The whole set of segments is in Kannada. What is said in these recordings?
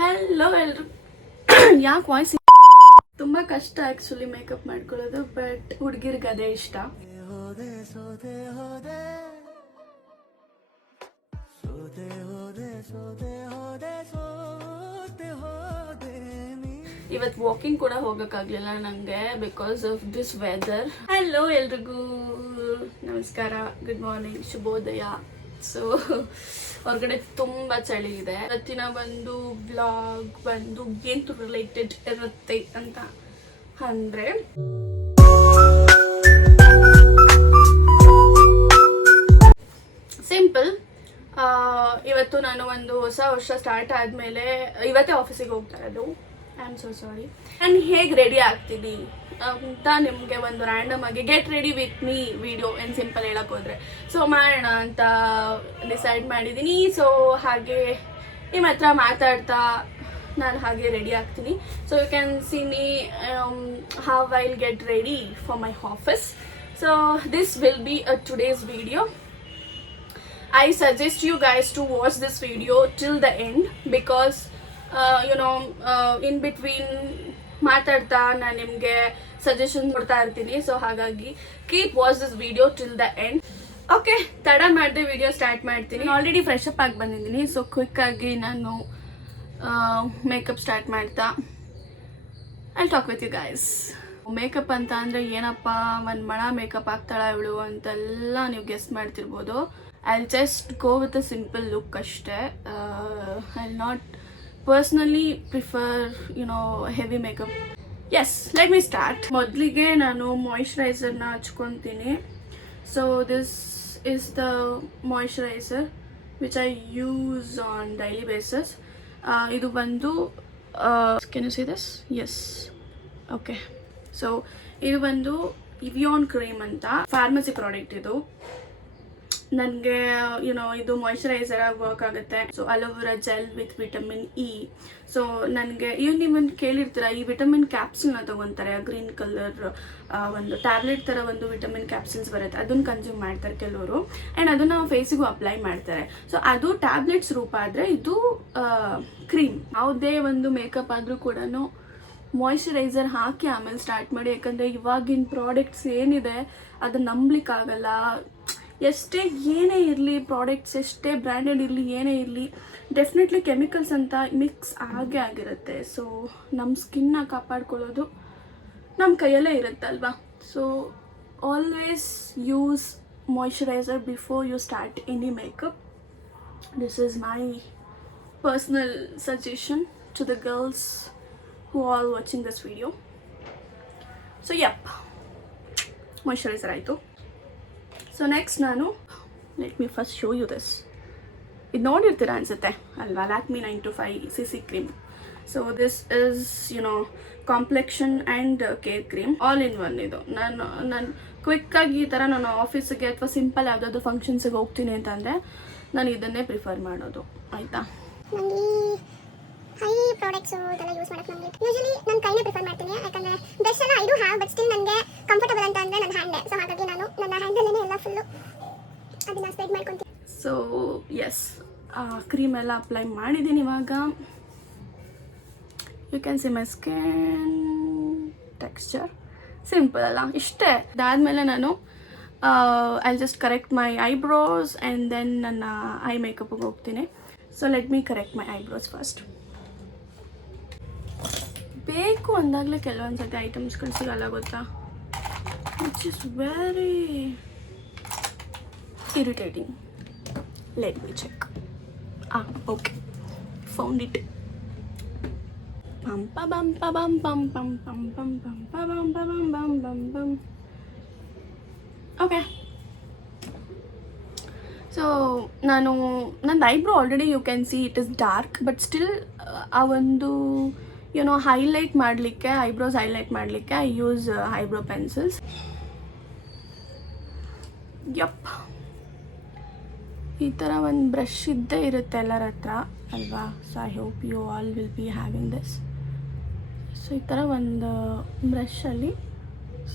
ಹಲೋ ಎಲ್ರು ಯಾಕೆ ವಾಯ್ಸ್ ತುಂಬ ಕಷ್ಟ ಆ್ಯಕ್ಚುಲಿ ಮೇಕಪ್ ಮಾಡ್ಕೊಳ್ಳೋದು, ಬಟ್ ಹುಡುಗಿರ್ಗೆ ಅದೇ ಇಷ್ಟ. ಇವತ್ತು ವಾಕಿಂಗ್ ಕೂಡ ಹೋಗೋಕ್ಕಾಗಲಿಲ್ಲ ನನಗೆ because of this weather. Hello ಎಲ್ರಿಗೂ ನಮಸ್ಕಾರ, ಗುಡ್ ಮಾರ್ನಿಂಗ್, ಶುಭೋದಯ. ಸೊ ಹೊರಗಡೆ ತುಂಬ ಚಳಿ ಇದೆ. ಇವತ್ತಿನ ಒಂದು ಬ್ಲಾಗ್ ಬಂದು ಏನು ರಿಲೇಟೆಡ್ ಇರುತ್ತೆ ಅಂತ ಅಂದರೆ, ಸಿಂಪಲ್. ಇವತ್ತು ನಾನು ಒಂದು ಹೊಸ ವರ್ಷ ಸ್ಟಾರ್ಟ್ ಆದಮೇಲೆ ಇವತ್ತೇ ಆಫೀಸಿಗೆ ಹೋಗ್ತಾ ಇರೋದು. I am so sorry. ನಾನು ಹೇಗೆ ರೆಡಿ ಆಗ್ತೀನಿ ಅಂತ ನಿಮಗೆ ಒಂದು ರ್ಯಾಂಡಮ್ ಆಗಿ get ready with me video ಏನು ಸಿಂಪಲ್ ಹೇಳಕ್ಕೆ ಹೋದರೆ ಸೊ ಮಾಡೋಣ ಅಂತ ಡಿಸೈಡ್ ಮಾಡಿದ್ದೀನಿ. ಸೊ ಹಾಗೆ ನಿಮ್ಮ ಹತ್ರ ಮಾತಾಡ್ತಾ ನಾನು ಹಾಗೆ ರೆಡಿ ಆಗ್ತೀನಿ. So you can see me how I will get ready for my office. So this will be a today's video. I suggest you guys to watch this video till the end because in between ಮಾತಾಡ್ತಾ ನಾನು ನಿಮಗೆ ಸಜೆಷನ್ ಕೊಡ್ತಾ ಇರ್ತೀನಿ. ಸೊ ಹಾಗಾಗಿ keep watch this video till the end. Okay, ತಡ ಮಾಡಿದೆ ವಿಡಿಯೋ ಸ್ಟಾರ್ಟ್ ಮಾಡ್ತೀನಿ. ಆಲ್ರೆಡಿ ಫ್ರೆಶ್ ಅಪ್ ಆಗಿ ಬಂದಿದ್ದೀನಿ. ಸೊ ಕ್ವಿಕ್ಕಾಗಿ ನಾನು ಮೇಕಪ್ ಸ್ಟಾರ್ಟ್ ಮಾಡ್ತಾ I talk with you guys. Makeup ಅಂತ ಅಂದರೆ ಏನಪ್ಪ ಒಂದು ಮಳ ಮೇಕಪ್ ಆಗ್ತಾಳ ಇವಳು ಅಂತೆಲ್ಲ ನೀವು guess ಮಾಡ್ತಿರ್ಬೋದು. I'll just go with a simple look ಅಷ್ಟೇ. I'll not personally prefer heavy makeup. Yes, let me start. ಮೊದಲಿಗೆ ನಾನು ಮಾಯಿಶ್ಚರೈಸರ್ನ ಹಚ್ಕೊತೀನಿ. So this is the moisturizer which I use on daily basis. ಇದು ಬಂದು can you see this? Yes. Okay. So ಇದು ಬಂದು Evian cream ಅಂತ ಫಾರ್ಮಸಿ ಪ್ರಾಡಕ್ಟ್. ಇದು ನನಗೆ ಇದು ಮಾಯಿಶ್ಚರೈಸರ್ ಆಗಿ ವರ್ಕ್ ಆಗುತ್ತೆ. So aloe vera gel with vitamin E. So ನನಗೆ ನೀವು ಕೇಳಿರ್ತೀರ, ಈ ವಿಟಮಿನ್ ಕ್ಯಾಪ್ಸೂಲ್ನ ತೊಗೊತಾರೆ, ಗ್ರೀನ್ ಕಲರ್ ಒಂದು ಟ್ಯಾಬ್ಲೆಟ್ ಥರ ಒಂದು ವಿಟಮಿನ್ ಕ್ಯಾಪ್ಸೂಲ್ಸ್ ಬರುತ್ತೆ, ಅದನ್ನು ಕನ್ಸ್ಯೂಮ್ ಮಾಡ್ತಾರೆ ಕೆಲವರು. ಆ್ಯಂಡ್ ಅದನ್ನು ಫೇಸಿಗೂ ಅಪ್ಲೈ ಮಾಡ್ತಾರೆ. ಸೊ ಅದು ಟ್ಯಾಬ್ಲೆಟ್ಸ್ ರೂಪ ಆದರೆ ಇದು ಕ್ರೀಮ್. ಯಾವುದೇ ಒಂದು ಮೇಕಪ್ ಆದರೂ ಕೂಡ ಮಾಯಿಶ್ಚರೈಸರ್ ಹಾಕಿ ಆಮೇಲೆ ಸ್ಟಾರ್ಟ್ ಮಾಡಿ. ಯಾಕಂದರೆ ಇವಾಗಿನ ಪ್ರಾಡಕ್ಟ್ಸ್ ಏನಿದೆ ಅದು ನಂಬಲಿಕ್ಕಾಗಲ್ಲ. ಎಷ್ಟೇ ಏನೇ ಇರಲಿ, ಪ್ರಾಡಕ್ಟ್ಸ್ ಎಷ್ಟೇ ಬ್ರ್ಯಾಂಡೆಡ್ ಇರಲಿ, ಏನೇ ಇರಲಿ, ಡೆಫಿನೆಟ್ಲಿ ಕೆಮಿಕಲ್ಸ್ ಅಂತ ಮಿಕ್ಸ್ ಆಗೇ ಆಗಿರುತ್ತೆ. ಸೊ ನಮ್ಮ ಸ್ಕಿನ್ನ ಕಾಪಾಡ್ಕೊಳ್ಳೋದು ನಮ್ಮ ಕೈಯಲ್ಲೇ ಇರುತ್ತಲ್ವಾ. So always use moisturizer before you start any makeup. This is my personal suggestion to the girls who are watching this video. So yep, moisturizer ಆಯಿತು. ಸೊ ನೆಕ್ಸ್ಟ್ ನಾನು let me first show you this. ಇದು ನೋಡಿರ್ತೀರ ಅನಿಸುತ್ತೆ ಅಲ್ವಾ, Lakme 925 CC cream. So this is complexion and care cream all in one. ಇದು ನಾನು ಕ್ವಿಕ್ಕಾಗಿ ಈ ಥರ ನಾನು ಆಫೀಸಿಗೆ ಅಥವಾ ಸಿಂಪಲ್ ಯಾವುದಾದ್ರು ಫಂಕ್ಷನ್ಸಿಗೆ ಹೋಗ್ತೀನಿ ಅಂತಂದರೆ ನಾನು ಇದನ್ನೇ ಪ್ರಿಫರ್ ಮಾಡೋದು. ಆಯಿತಾ, ಹೈ ಪ್ರಾಡಕ್ಟ್ಸ್ ಇದೆಲ್ಲ ಯೂಸ್ ಮಾಡೋಕ್ಕೆ ನನಗೆ ಯೂಶಲಿ ನಾನು ಕೈನೇ ಪ್ರಿಫರ್ ಮಾಡ್ತೀನಿ. ಯಾಕಂದರೆ ಬ್ರಷ್ ಎಲ್ಲ I do have, but still ನನಗೆ ಕಂಫರ್ಟಬಲ್ ಅಂತ ಅಂದರೆ ನನ್ನ ಹ್ಯಾಂಡೇ. ಸೊ ಹಾಗಾಗಿ ನಾನು ನನ್ನ ಹ್ಯಾಂಡಲ್ಲೇ ಎಲ್ಲ ಫುಲ್ಲು ಅದನ್ನು ಸ್ಪ್ರೆಡ್ ಮಾಡ್ಕೊತೀನಿ. ಸೊ ಎಸ್, ಕ್ರೀಮ್ ಎಲ್ಲ ಅಪ್ಲೈ ಮಾಡಿದ್ದೀನಿ. ಇವಾಗ you can see my skin texture. Simple ಅಲ್ಲ, ಇಷ್ಟೇ. ಅದಾದಮೇಲೆ ನಾನು I just correct my eyebrows and then ನನ್ನ ಐ ಮೇಕಪ್ಗೆ ಹೋಗ್ತೀನಿ. So let me correct my eyebrows first. ಬೇಕು ಅಂದಾಗಲೇ ಕೆಲವೊಂದು ಸತಿ ಐಟಮ್ಸ್ಗಳು ಸಿಗಲ್ಲ, ಗೊತ್ತಾ, which is very irritating. Let me check. Okay, found it. ಪಂಪ ಬಂಪ ಬಂ ಪಂ ಪಂ ಪಂ ಪಂ ಪಂಪ ಬಂಪ ಬಂ ಬಂ ಬಂ ಬಂ. ಓಕೆ, ಸೊ ನಂದು eyebrow already you can see it is dark, but still ಆ ಒಂದು ಹೈಲೈಟ್ ಮಾಡಲಿಕ್ಕೆ, ಐಬ್ರೋಸ್ ಹೈಲೈಟ್ ಮಾಡಲಿಕ್ಕೆ I use eyebrow pencils. Yep, ಈ ಥರ ಒಂದು ಬ್ರಷ್ ಇದ್ದೇ ಇರುತ್ತೆ ಎಲ್ಲರ ಹತ್ರ ಅಲ್ವಾ. So I hope you all will be having this. So ಈ ಥರ ಒಂದು ಬ್ರಷಲ್ಲಿ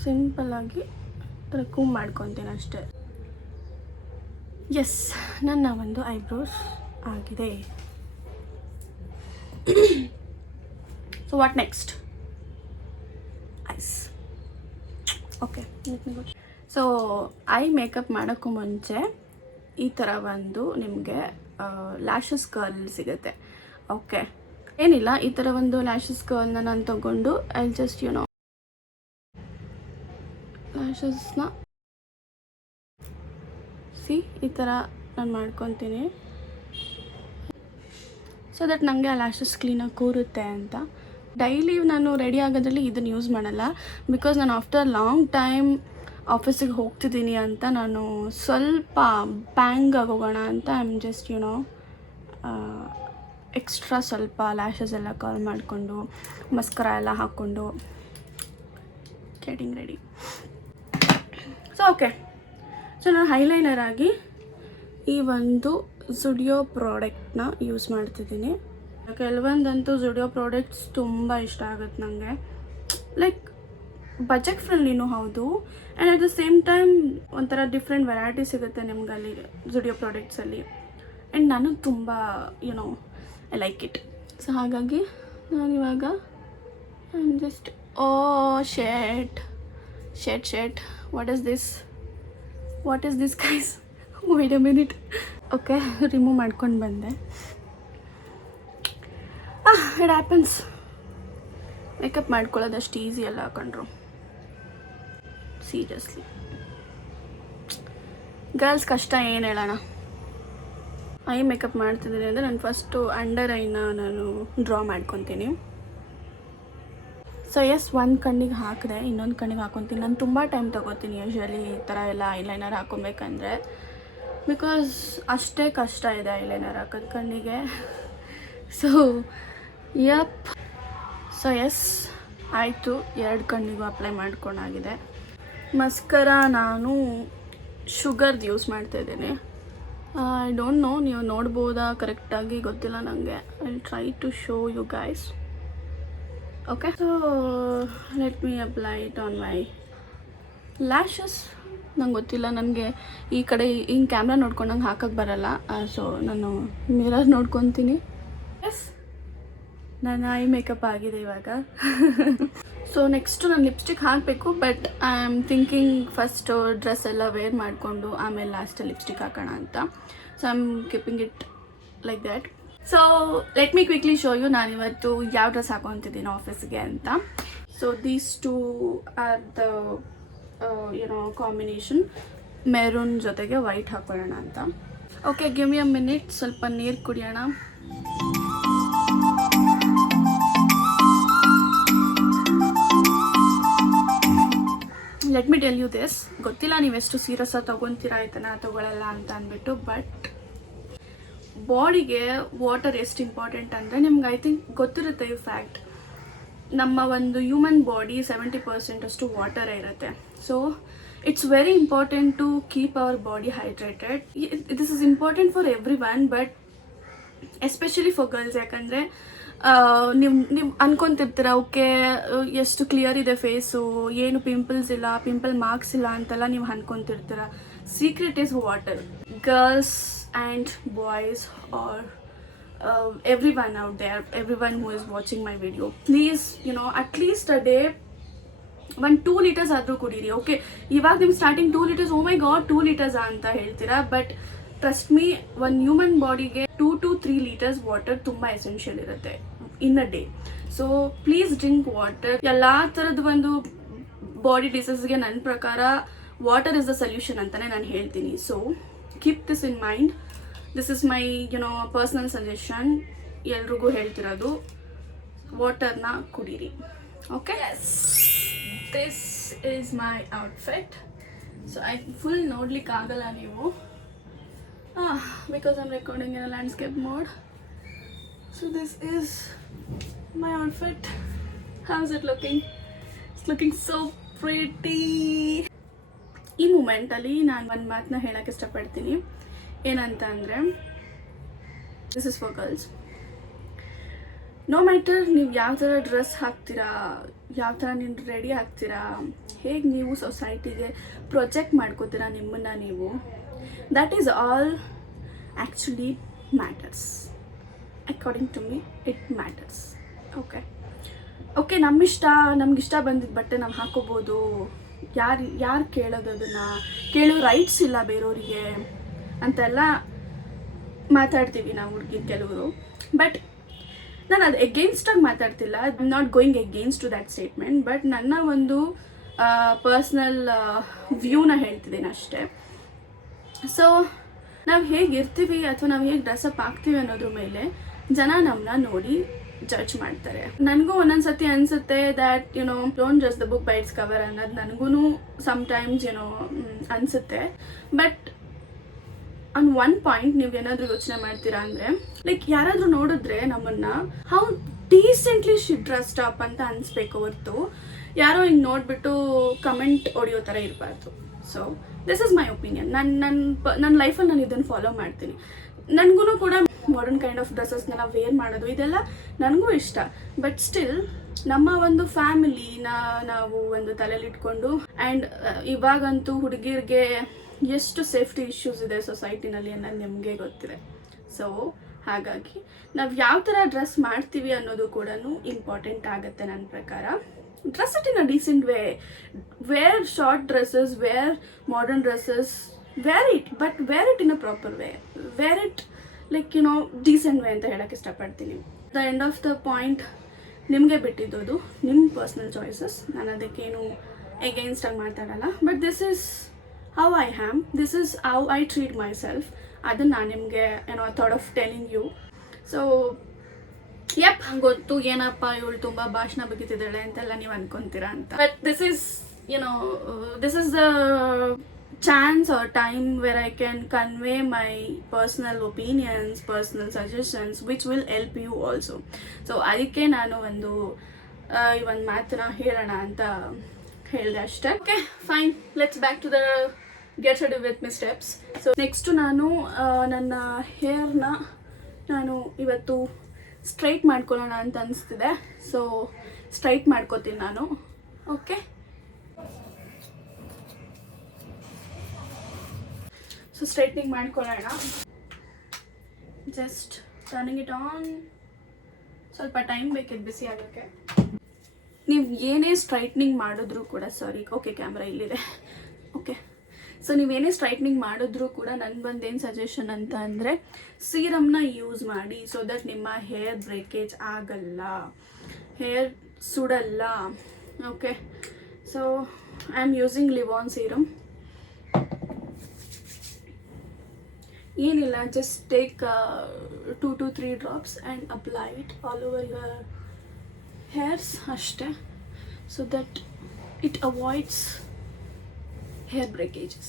ಸಿಂಪಲ್ಲಾಗಿ ಥರ ಕೂಮ್ ಮಾಡ್ಕೊತೀನಿ ಅಷ್ಟೇ. ಎಸ್, ನನ್ನ ಒಂದು ಐಬ್ರೋಸ್ ಆಗಿದೆ. So what next? Ice. Okay, so I makeup ಮಾಡೋಕ್ಕೂ ಮುಂಚೆ ಈ ಥರ ಒಂದು ನಿಮಗೆ ಲ್ಯಾಶಸ್ ಕರ್ಲ್ ಸಿಗುತ್ತೆ. ಓಕೆ, ಏನಿಲ್ಲ, ಈ ಥರ ಒಂದು ಲ್ಯಾಶಸ್ ಕರ್ಲ್ನ ನಾನು ತಗೊಂಡು ಐ ಜಸ್ಟ್ ಲ್ಯಾಶಸ್ನ ಈ ಥರ ನಾನು ಮಾಡ್ಕೊತೀನಿ, ಸೊ ದಟ್ ನನಗೆ ಆ ಲ್ಯಾಶಸ್ ಕ್ಲೀನಾಗಿ ಕೂರುತ್ತೆ ಅಂತ. ಡೈಲಿ ನಾನು ರೆಡಿ ಆಗೋದ್ರಲ್ಲಿ ಇದನ್ನು ಯೂಸ್ ಮಾಡಲ್ಲ, ಬಿಕಾಸ್ ನಾನು ಆಫ್ಟರ್ ಲಾಂಗ್ ಟೈಮ್ ಆಫೀಸಿಗೆ ಹೋಗ್ತಿದ್ದೀನಿ ಅಂತ ನಾನು ಸ್ವಲ್ಪ ಬ್ಯಾಂಗ್ ಆಗೋಗೋಣ ಅಂತ ಐ ಆಮ್ ಜಸ್ಟ್ ಎಕ್ಸ್ಟ್ರಾ ಸ್ವಲ್ಪ ಲ್ಯಾಶಸ್ ಎಲ್ಲ ಕರ್ಲ್ ಮಾಡಿಕೊಂಡು ಮಸ್ಕರ ಎಲ್ಲ ಹಾಕ್ಕೊಂಡು getting ready. So okay, so ನಾನು ಹೈಲೈನರ್ ಆಗಿ ಈ ಒಂದು ಜುಡಿಯೋ ಪ್ರಾಡಕ್ಟ್ನ ಯೂಸ್ ಮಾಡ್ತಿದ್ದೀನಿ. ಕೆಲವೊಂದಂತೂ ಜುಡಿಯೋ ಪ್ರಾಡಕ್ಟ್ಸ್ ತುಂಬ ಇಷ್ಟ ಆಗುತ್ತೆ ನನಗೆ. ಲೈಕ್ ಬಜೆಟ್ ಫ್ರೆಂಡ್ಲಿನೂ ಹೌದು, and at the same time ಒಂಥರ ಡಿಫ್ರೆಂಟ್ ವೆರೈಟಿ ಸಿಗುತ್ತೆ ನಿಮ್ಗಲ್ಲಿ ಜುಡಿಯೋ ಪ್ರಾಡಕ್ಟ್ಸಲ್ಲಿ, ಆ್ಯಂಡ್ ನಾನು ತುಂಬ ಐ ಲೈಕ್ ಇಟ್. ಸೊ ಹಾಗಾಗಿ ನಾನಿವಾಗ I am just shit what is this guys? Wait a minute. Okay, remove ಮಾಡ್ಕೊಂಡು ಬಂದೆ. It happens. ಮೇಕಪ್ ಮಾಡ್ಕೊಳ್ಳೋದು ಅಷ್ಟು ಈಸಿ ಅಲ್ಲ ಕಂಡ್ರು, ಸೀರಿಯಸ್ಲಿ. ಗರ್ಲ್ಸ್ ಕಷ್ಟ ಏನು ಹೇಳೋಣ. ಐ ಮೇಕಪ್ ಮಾಡ್ತಿದ್ದೀನಿ ಅಂದರೆ ನಾನು ಫಸ್ಟು ಅಂಡರ್ ಐನ ನಾನು ಡ್ರಾ ಮಾಡ್ಕೊತೀನಿ. ಸೊ ಎಸ್, ಒಂದು ಕಣ್ಣಿಗೆ ಹಾಕಿದೆ, ಇನ್ನೊಂದು ಕಣ್ಣಿಗೆ ಹಾಕೊತೀನಿ. ನಾನು ತುಂಬ ಟೈಮ್ ತೊಗೋತೀನಿ ಯೂಶ್ವಲಿ ಈ ಥರ ಎಲ್ಲ ಐಲೈನರ್ ಹಾಕೊಬೇಕಂದ್ರೆ, ಬಿಕಾಸ್ ಅಷ್ಟೇ ಕಷ್ಟ ಇದೆ ಐಲೈನರ್ ಹಾಕೋದು ಕಣ್ಣಿಗೆ. ಸೊ ಯಪ್. ಸೊ ಎಸ್, ಆಯಿತು, 2 ಕಣ್ಣಿಗೂ ಅಪ್ಲೈ ಮಾಡ್ಕೊಂಡಾಗಿದೆ. ಮಸ್ಕರ ನಾನು ಶುಗರ್ದು ಯೂಸ್ ಮಾಡ್ತಾಯಿದ್ದೀನಿ. ಐ ಡೋಂಟ್ ನೋ, ನೀವು ನೋಡ್ಬೋದಾ ಕರೆಕ್ಟಾಗಿ, ಗೊತ್ತಿಲ್ಲ ನನಗೆ. I will try to show you guys. Okay, so let me apply it on my lashes. ನಂಗೆ ಗೊತ್ತಿಲ್ಲ, ನನಗೆ ಈ ಕಡೆ ಹಿಂಗೆ ಕ್ಯಾಮ್ರಾ ನೋಡ್ಕೊಂಡು ನಂಗೆ ಹಾಕೋಕ್ಕೆ ಬರಲ್ಲ, ಸೊ ನಾನು ಮಿರರ್ ನೋಡ್ಕೊತೀನಿ. ಎಸ್, ನನ್ನ ಐ ಮೇಕಪ್ ಆಗಿದೆ ಇವಾಗ. ಸೊ ನೆಕ್ಸ್ಟು ನಾನು ಲಿಪ್ಸ್ಟಿಕ್ ಹಾಕಬೇಕು, but I am thinking first dress ಎಲ್ಲ ವೇರ್ ಮಾಡಿಕೊಂಡು ಆಮೇಲೆ ಲಾಸ್ಟಲ್ಲಿ ಲಿಪ್ಸ್ಟಿಕ್ ಹಾಕೋಣ ಅಂತ. So I am keeping it like that. So let me quickly show you ನಾನಿವತ್ತು ಯಾವ ಡ್ರೆಸ್ ಹಾಕೊತಿದ್ದೀನಿ ಆಫೀಸ್ಗೆ ಅಂತ. So these two are the combination. Maroon ಜೊತೆಗೆ ವೈಟ್ ಹಾಕೊಳ್ಳೋಣ ಅಂತ. Okay, give me a minute, ಸ್ವಲ್ಪ ನೀರು ಕುಡಿಯೋಣ. Let me tell you this, ಗೊತ್ತಿಲ್ಲ ನೀವೆಷ್ಟು ಸೀರಿಯಸ್ಸಾಗಿ ತೊಗೊತೀರಾ ಇದನ್ನು ತೊಗೊಳ್ಳಲ್ಲ ಅಂತ ಅಂದ್ಬಿಟ್ಟು, ಬಟ್ ಬಾಡಿಗೆ ವಾಟರ್ ಎಷ್ಟು ಇಂಪಾರ್ಟೆಂಟ್ ಅಂದರೆ ನಿಮ್ಗೆ ಐ ಥಿಂಕ್ ಗೊತ್ತಿರುತ್ತೆ ಈ ಫ್ಯಾಕ್ಟ್. ನಮ್ಮ ಒಂದು ಹ್ಯೂಮನ್ ಬಾಡಿ 70% ಅಷ್ಟು ವಾಟರೇ ಇರುತ್ತೆ. So it's very important to keep our body hydrated. This is important for everyone, but especially for girls. ಯಾಕಂದರೆ ನೀವು ಅನ್ಕೊತಿರ್ತೀರ, ಓಕೆ ಎಷ್ಟು ಕ್ಲಿಯರ್ ಇದೆ ಫೇಸು, ಏನು ಪಿಂಪಲ್ಸ್ ಇಲ್ಲ, ಪಿಂಪಲ್ ಮಾರ್ಕ್ಸ್ ಇಲ್ಲ ಅಂತೆಲ್ಲ ನೀವು ಅನ್ಕೊತಿರ್ತೀರ. Secret is water. Girls and boys are everyone out there, everyone who is watching my video, please at least a day 2 liters ಆದರೂ ಕುಡೀರಿ. ಓಕೆ, ಇವಾಗ ನಿಮ್ಮ starting 2 liters, oh my god 2 liters ಅಂತ ಹೇಳ್ತೀರಾ, ಬಟ್ ಟ್ರಸ್ಟ್ ಮೀ, ಒಂದು ಹ್ಯೂಮನ್ ಬಾಡಿಗೆ 2 to 3 liters ವಾಟರ್ ತುಂಬ ಎಸೆನ್ಷಿಯಲ್ ಇರುತ್ತೆ in a day. So please drink water. ಎಲ್ಲ ಥರದ ಒಂದು ಬಾಡಿ ಡಿಸೀಸ್ಗೆ ನನ್ನ ಪ್ರಕಾರ ವಾಟರ್ ಇಸ್ ದ ಸೊಲ್ಯೂಷನ್ ಅಂತಲೇ ನಾನು ಹೇಳ್ತೀನಿ. So keep this in mind. This is my personal suggestion. ಎಲ್ರಿಗೂ ಹೇಳ್ತಿರೋದು, ವಾಟರ್ನ ಕುಡೀರಿ. Okay, this is my outfit. So I full ನೋಡ್ಲಿಕ್ಕಾಗಲ್ಲ ನೀವು, because I am recording in a landscape mode. So this is my outfit. How is it looking? It's looking so pretty. ಈ ಮೂಮೆಂಟಲ್ಲಿ ನಾನು ಒಂದು ಮಾತನ್ನ ಹೇಳೋಕ್ಕೆ ಇಷ್ಟಪಡ್ತೀನಿ. ಏನಂತ ಅಂದರೆ, this is for girls. No matter ನೀವು ಯಾವ ಥರ ಡ್ರೆಸ್ ಹಾಕ್ತೀರಾ, ಯಾವ ಥರ ನೀವು ರೆಡಿ ಆಗ್ತೀರಾ, ಹೇಗೆ ನೀವು ಸೊಸೈಟಿಗೆ ಪ್ರೊಜೆಕ್ಟ್ ಮಾಡ್ಕೋತೀರಾ ನಿಮ್ಮನ್ನು ನೀವು, that is all actually matters. According to me it matters. Okay ನಮ್ಗೆ ಇಷ್ಟ ಬಂದಿದ್ದ ಬಟ್ಟೆ ನಾವು ಹಾಕೋಬೋದು, ಯಾರು ಕೇಳೋದು, ಅದನ್ನು ಕೇಳೋ ರೈಟ್ಸ್ ಇಲ್ಲ ಬೇರೆಯವರಿಗೆ ಅಂತೆಲ್ಲ ಮಾತಾಡ್ತೀವಿ ನಾವು ಹುಡುಗಿರು ಕೆಲವರು. ಬಟ್ ನಾನು ಅದು ಎಗೇನ್ಸ್ಟಾಗಿ ಮಾತಾಡ್ತಿಲ್ಲ, I am not going against to that statement, but ನನ್ನ ಒಂದು ಪರ್ಸ್ನಲ್ ವ್ಯೂನ ಹೇಳ್ತಿದ್ದೀನಿ ಅಷ್ಟೇ. ಸೊ ನಾವು ಹೇಗಿರ್ತೀವಿ ಅಥವಾ ನಾವು ಹೇಗೆ ಡ್ರೆಸ್ಅಪ್ ಆಗ್ತೀವಿ ಅನ್ನೋದ್ರ ಮೇಲೆ ಜನ ನಮ್ಮನ್ನ ನೋಡಿ ಜಡ್ಜ್ ಮಾಡ್ತಾರೆ. ನನಗೂ ಒಂದೊಂದ್ಸತಿ ಅನಿಸುತ್ತೆ that you know don't just the book by it's cover ಅನ್ನೋದು ನನಗೂ ಸಮ್ಟೈಮ್ಸ್ ಏನೋ ಅನಿಸುತ್ತೆ. ಬಟ್ ಆನ್ ಒನ್ ಪಾಯಿಂಟ್ ನೀವು ಏನಾದರೂ ಯೋಚನೆ ಮಾಡ್ತೀರಾ ಅಂದರೆ, ಲೈಕ್ ಯಾರಾದರೂ ನೋಡಿದ್ರೆ ನಮ್ಮನ್ನು ಹೌ ಡೀಸೆಂಟ್ಲಿ ಶಿ ಡ್ರೆಸ್ಡ್ ಅಪ್ ಅಂತ ಅನಿಸ್ಬೇಕು ಹೊರತು ಯಾರೋ ಹಿಂಗೆ ನೋಡಿಬಿಟ್ಟು ಕಮೆಂಟ್ ಹೊಡಿಯೋ ಥರ ಇರಬಾರ್ದು. So this is my opinion. ನನ್ನ ಲೈಫಲ್ಲಿ ನಾನು ಇದನ್ನು ಫಾಲೋ ಮಾಡ್ತೀನಿ. ನನಗೂ ಕೂಡ ಮಾಡರ್ನ್ ಕೈಂಡ್ ಆಫ್ ಡ್ರೆಸ್ಸಸ್ನ ವೇರ್ ಮಾಡೋದು ಇದೆಲ್ಲ ನನಗೂ ಇಷ್ಟ. ಬಟ್ ಸ್ಟಿಲ್ ನಮ್ಮ ಒಂದು ಫ್ಯಾಮಿಲಿನ ನಾವು ಒಂದು ತಲೆಯಲ್ಲಿ ಇಟ್ಕೊಂಡು ಆ್ಯಂಡ್ ಇವಾಗಂತೂ ಹುಡುಗಿರಿಗೆ ಎಷ್ಟು ಸೇಫ್ಟಿ ಇಶ್ಯೂಸ್ ಇದೆ ಸೊಸೈಟಿನಲ್ಲಿ ಅನ್ನೋದು ನಿಮಗೆ ಗೊತ್ತಿದೆ. ಸೊ ಹಾಗಾಗಿ ನಾವು ಯಾವ ಥರ ಡ್ರೆಸ್ ಮಾಡ್ತೀವಿ ಅನ್ನೋದು ಕೂಡ ಇಂಪಾರ್ಟೆಂಟ್ ಆಗುತ್ತೆ ನನ್ನ ಪ್ರಕಾರ. Dress it in a decent way, wear short dresses, wear modern dresses, wear it, but wear it in a proper way, wear it like you know decent way ಅಂತ ಹೇಳೋಕ್ಕೆ ಇಷ್ಟಪಡ್ತೀನಿ. The end of the point ನಿಮಗೆ ಬಿಟ್ಟಿದ್ದೋದು, ನಿಮ್ಮ ಪರ್ಸ್ನಲ್ ಚಾಯ್ಸಸ್. ನಾನು ಅದಕ್ಕೇನು ಎಗೇನ್ಸ್ಟಾಗಿ ಮಾತಾಡಲ್ಲ. But this is how I am, this is how I treat myself. ಅದನ್ನು ನಾನು ನಿಮಗೆ ಏನೋ thought of telling you. So ಯಪ್, ಗೊತ್ತು ಏನಪ್ಪ ಇವಳು ತುಂಬ ಭಾಷಣ ಬಗ್ಗಿತಿದ್ದಾಳೆ ಅಂತೆಲ್ಲ ನೀವು ಅನ್ಕೊಂತೀರಾ ಅಂತ. But this is you know this is the chance or time where I can convey my personal opinions, personal suggestions, which will help you also. So ಅದಕ್ಕೆ ನಾನು ಒಂದು ಈ ಒಂದು ಮಾತನ್ನ ಹೇಳೋಣ ಅಂತ ಹೇಳಿದೆ ಅಷ್ಟೇ. Okay fine, let's back to the get ready with my steps. So next ನಾನು ನನ್ನ ಹೇರ್ನ ನಾನು ಇವತ್ತು ಸ್ಟ್ರೈಟ್ ಮಾಡ್ಕೊಳ್ಳೋಣ ಅಂತ ಅನಿಸ್ತಿದೆ. ಸೊ ಸ್ಟ್ರೈಟ್ ಮಾಡ್ಕೋತೀನಿ ನಾನು. ಓಕೆ, ಸೊ ಸ್ಟ್ರೈಟ್ನಿಂಗ್ ಮಾಡ್ಕೊಳ್ಳೋಣ. Just turning it on. ಸ್ವಲ್ಪ ಟೈಮ್ ಬೇಕಿತ್ತು ಬಿಸಿ ಆಗೋಕ್ಕೆ. ನೀವು ಏನೇ ಸ್ಟ್ರೈಟ್ನಿಂಗ್ ಮಾಡಿದ್ರೂ ಕೂಡ, ಸಾರಿ ಓಕೆ ಕ್ಯಾಮ್ರಾ ಇಲ್ಲಿದೆ. ಓಕೆ, ಸೊ ನೀವೇನೇ ಸ್ಟ್ರೈಟ್ನಿಂಗ್ ಮಾಡಿದ್ರೂ ಕೂಡ ನನಗೆ ಬಂದೇನು ಸಜೆಷನ್ ಅಂತ ಅಂದರೆ, ಸೀರಮ್ನ ಯೂಸ್ ಮಾಡಿ. ಸೊ ದಟ್ ನಿಮ್ಮ ಹೇರ್ ಬ್ರೇಕೇಜ್ ಆಗಲ್ಲ, ಹೇರ್ ಸುಡಲ್ಲ. Okay, so I am using Livon serum. ಏನಿಲ್ಲ, just take 2 to 3 drops and apply it all over your hairs ಅಷ್ಟೇ. So that it avoids hair breakages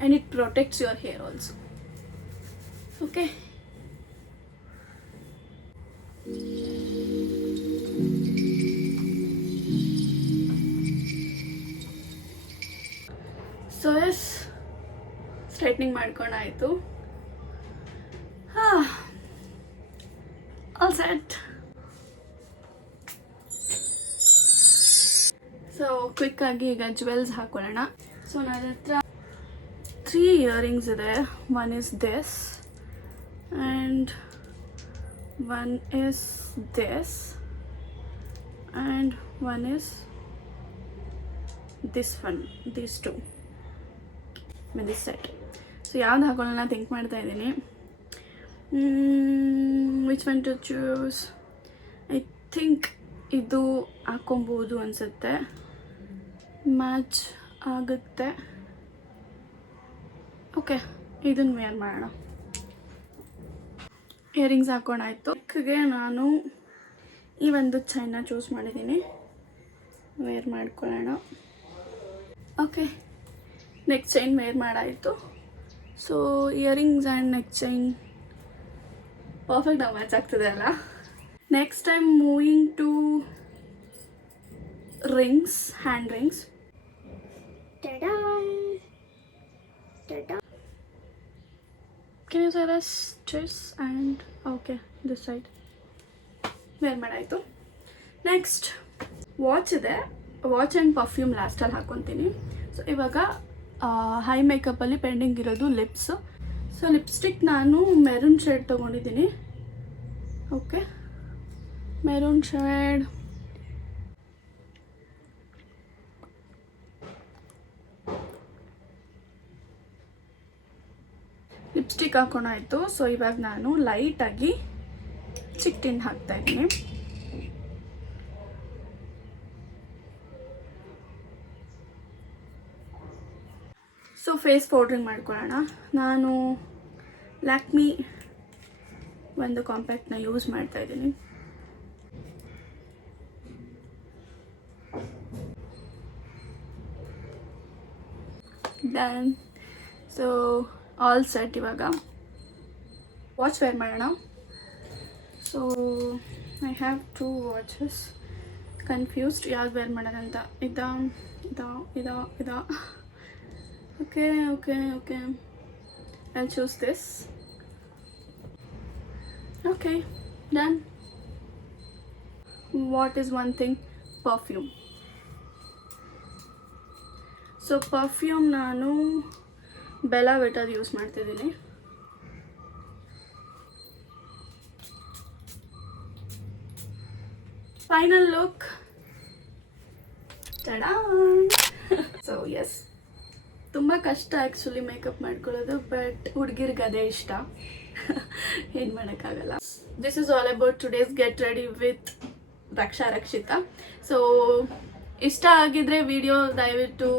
and it protects your hair also. Okay, so yes, straightening ಮಾಡ್ಕೊಂಡಾಯಿತು. All set. ಸೊ ಕ್ವಿಕ್ಕಾಗಿ ಈಗ ಜ್ಯುವೆಲ್ಸ್ ಹಾಕೊಳ್ಳೋಣ. ಸೊ ನನ್ನ ಹತ್ರ 3 ಇಯರಿಂಗ್ಸ್ ಇದೆ. One is this and one is this and one is this one, these two with this set. So ಯಾವ್ದು ಹಾಕೊಳ್ಳೋಣ ಥಿಂಕ್ ಮಾಡ್ತಾ ಇದ್ದೀನಿ. Which one to choose? I think ಇದು ಹಾಕೊಬೋದು ಅನಿಸುತ್ತೆ, ಮ್ಯಾಚ್ ಆಗುತ್ತೆ. ಓಕೆ, ಇದನ್ನು ವೇರ್ ಮಾಡೋಣ. ಇಯರಿಂಗ್ಸ್ ಹಾಕೊಂಡಾಯ್ತು. ಇದಕ್ಕೆ ನಾನು ಈ ಒಂದು ಚೈನ್ನ ಚೂಸ್ ಮಾಡಿದ್ದೀನಿ, ವೇರ್ ಮಾಡ್ಕೊಳ್ಳೋಣ. ಓಕೆ, ನೆಕ್ ಚೈನ್ ವೇರ್ ಮಾಡಾಯಿತು. So earrings and neck chain ಪರ್ಫೆಕ್ಟಾಗಿ ಮ್ಯಾಚ್ ಆಗ್ತದೆ ಅಲ್ಲ. Next I am moving to rings, hand rings. Can you say this? Chess and okay, this side. Wear ಮಾಡಾಯಿತು. ನೆಕ್ಸ್ಟ್ ವಾಚ್ ಇದೆ. ವಾಚ್ ಆ್ಯಂಡ್ ಪರ್ಫ್ಯೂಮ್ ಲಾಸ್ಟಲ್ಲಿ ಹಾಕ್ಕೊತೀನಿ. ಸೊ ಇವಾಗ ಹೈ ಮೇಕಪ್ಪಲ್ಲಿ ಪೆಂಡಿಂಗ್ ಇರೋದು ಲಿಪ್ಸು. ಸೊ ಲಿಪ್ಸ್ಟಿಕ್ ನಾನು ಮೆರೂನ್ ಶೇಡ್ ತೊಗೊಂಡಿದ್ದೀನಿ. ಓಕೆ, ಮೆರೂನ್ ಶೇಡ್ ಲಿಪ್ಸ್ಟಿಕ್ ಹಾಕೋಣಾಯಿತು. ಸೊ ಇವಾಗ ನಾನು ಲೈಟಾಗಿ ಚಿಟ್ಟಿನ ಹಾಕ್ತಾ ಇದ್ದೀನಿ. ಸೊ ಫೇಸ್ ಪೌಡ್ರಿಂಗ್ ಮಾಡ್ಕೊಳ್ಳೋಣ. ನಾನು ಲ್ಯಾಕ್ಮಿ ಒಂದು ಕಾಂಪ್ಯಾಕ್ಟ್ನ ಯೂಸ್ ಮಾಡ್ತಾ ಇದ್ದೀನಿ. ಡನ್. So all set. ಇವಾಗ ವಾಚ್ ವೇರ್ ಮಾಡೋಣ. So I have 2 watches. Confused ಯಾವ್ದು ವೇರ್ ಮಾಡೋದಂತ. ಇದಾ okay I'll choose this. Okay, done. What is one thing? Perfume. So perfume ನಾನು ಬೆಲ್ಲಾ ವಿಟಾದ ಯೂಸ್ ಮಾಡ್ತಿದ್ದೀನಿ. Final look. tada. So yes, ತುಂಬ ಕಷ್ಟ ಆ್ಯಕ್ಚುಲಿ ಮೇಕಪ್ ಮಾಡ್ಕೊಳ್ಳೋದು, ಬಟ್ ಹುಡುಗಿರಿಗೆ ಅದೇ ಇಷ್ಟ. ಏನು ಮಾಡೋಕ್ಕಾಗಲ್ಲ. This is all about today's get ready with Raksha Rakshita. So ಇಷ್ಟ ಆಗಿದ್ರೆ ವಿಡಿಯೋ ದಯವಿಟ್ಟು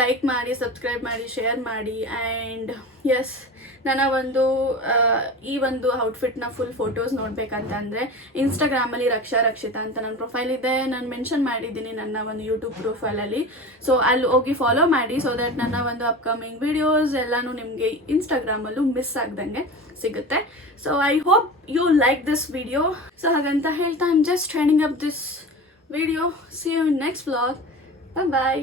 ಲೈಕ್ ಮಾಡಿ, ಸಬ್ಸ್ಕ್ರೈಬ್ ಮಾಡಿ, ಶೇರ್ ಮಾಡಿ. ಆ್ಯಂಡ್ ಎಸ್, ನನ್ನ ಈ ಒಂದು ಔಟ್ಫಿಟ್ನ ಫುಲ್ ಫೋಟೋಸ್ ನೋಡಬೇಕಂತ ಅಂದರೆ ಇನ್ಸ್ಟಾಗ್ರಾಮಲ್ಲಿ ರಕ್ಷಾ ರಕ್ಷಿತಾ ಅಂತ ನನ್ನ ಪ್ರೊಫೈಲ್ ಇದೆ. ನಾನು ಮೆನ್ಷನ್ ಮಾಡಿದ್ದೀನಿ ನನ್ನ ಒಂದು ಯೂಟ್ಯೂಬ್ ಪ್ರೊಫೈಲಲ್ಲಿ. ಸೊ ಅಲ್ಲಿ ಹೋಗಿ ಫಾಲೋ ಮಾಡಿ, ಸೊ ದ್ಯಾಟ್ ನನ್ನ ಒಂದು ಅಪ್ಕಮಿಂಗ್ ವಿಡಿಯೋಸ್ ಎಲ್ಲನೂ ನಿಮಗೆ ಇನ್ಸ್ಟಾಗ್ರಾಮಲ್ಲೂ ಮಿಸ್ ಆಗ್ದಂಗೆ ಸಿಗುತ್ತೆ. So I hope you like this video. So ಹಾಗಂತ ಹೇಳ್ತಾ I am just training up this video. See you in next vlog. Bye.